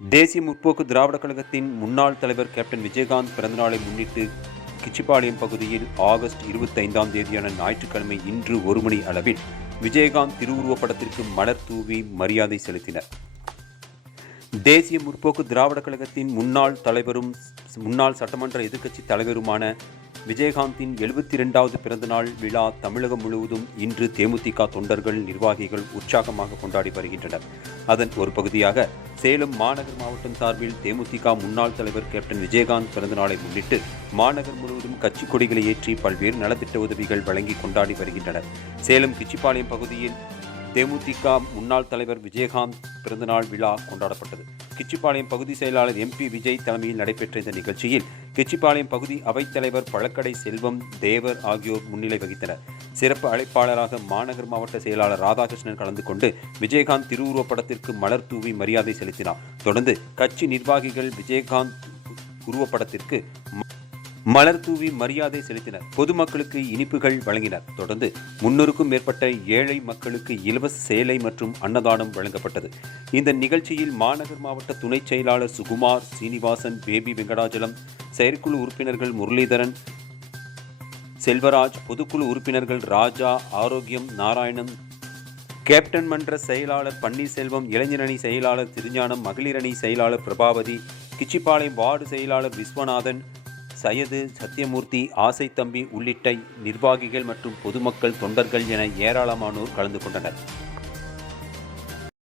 தேசிய முற்போக்கு திராவிடர் கழகத்தின் முன்னாள் தலைவர் கேப்டன் விஜயகாந்த் பிறந்தநாளை முன்னிட்டு கிச்சிபாளையம் பகுதியில் ஆகஸ்ட் 25ஆம் தேதியான ஞாயிற்றுக்கிழமை இன்று 1 மணி அளவில் விஜயகாந்த் திருவுருவப் படத்திற்கு மலர் தூவி மரியாதை செலுத்தினர். தேசிய முற்போக்கு திராவிடர் கழகத்தின் முன்னாள் தலைவரும் முன்னாள் சட்டமன்ற எதிர்க்கட்சி தலைவருமான விஜயகாந்தின் 72வது பிறந்தநாள் விழா தமிழகம் முழுவதும் இன்று தேமுதிக தொண்டர்கள், நிர்வாகிகள் உற்சாகமாக கொண்டாடி வருகின்றனர். அதன் ஒரு பகுதியாக சேலம் மாநகர் மாவட்டம் சார்பில் தேமுதிக முன்னாள் தலைவர் கேப்டன் விஜயகாந்த் பிறந்தநாளை முன்னிட்டு மாநகர் முழுவதும் கட்சி கொடிகளை ஏற்றி பல்வேறு நலத்திட்ட உதவிகள் வழங்கி கொண்டாடி வருகின்றனர். சேலம் கிச்சிபாளையம் பகுதியில் தேமுதிக முன்னாள் தலைவர் விஜயகாந்த் பிறந்தநாள் விழா கொண்டாடப்பட்டது. கிச்சிபாளையம் பகுதி செயலாளர் MP விஜய் தலைமையில் நடைபெற்ற இந்த நிகழ்ச்சியில் கிச்சிபாளையம் பகுதி அவைத்தலைவர் பழக்கடை செல்வம், தேவர் ஆகியோர் முன்னிலை வகித்தனர். சிறப்பு அழைப்பாளராக மாநகர் மாவட்ட செயலாளர் ராதாகிருஷ்ணன் கலந்து கொண்டு விஜயகாந்த் திருவுருவப் படத்திற்கு மலர் தூவி மரியாதை செலுத்தினார். தொடர்ந்து கட்சி நிர்வாகிகள் விஜயகாந்த் உருவப்படத்திற்கு மலர் தூவி மரியாதை செலுத்தினர். பொதுமக்களுக்கு இனிப்புகள் வழங்கினர். தொடர்ந்து 300க்கும் மேற்பட்ட ஏழை மக்களுக்கு இலவச சேலை மற்றும் அன்னதானம் வழங்கப்பட்டது. இந்த நிகழ்ச்சியில் மாநகர் மாவட்ட துணை செயலாளர் சுகுமார், சீனிவாசன், பேபி வெங்கடாஜலம், செயற்குழு உறுப்பினர்கள் முரளிதரன், செல்வராஜ், பொதுக்குழு உறுப்பினர்கள் ராஜா, ஆரோக்கியம், நாராயணன், கேப்டன் மன்ற செயலாளர் பன்னீர்செல்வம், இளைஞரணி செயலாளர் திருஞானம், மகளிரணி செயலாளர் பிரபாவதி, கிச்சிபாளையம் வார்டு செயலாளர் விஸ்வநாதன், சையது, சத்தியமூர்த்தி, ஆசை தம்பி உள்ளிட்ட நிர்வாகிகள் மற்றும் பொதுமக்கள், தொண்டர்கள் என ஏராளமானோர் கலந்து கொண்டனர்.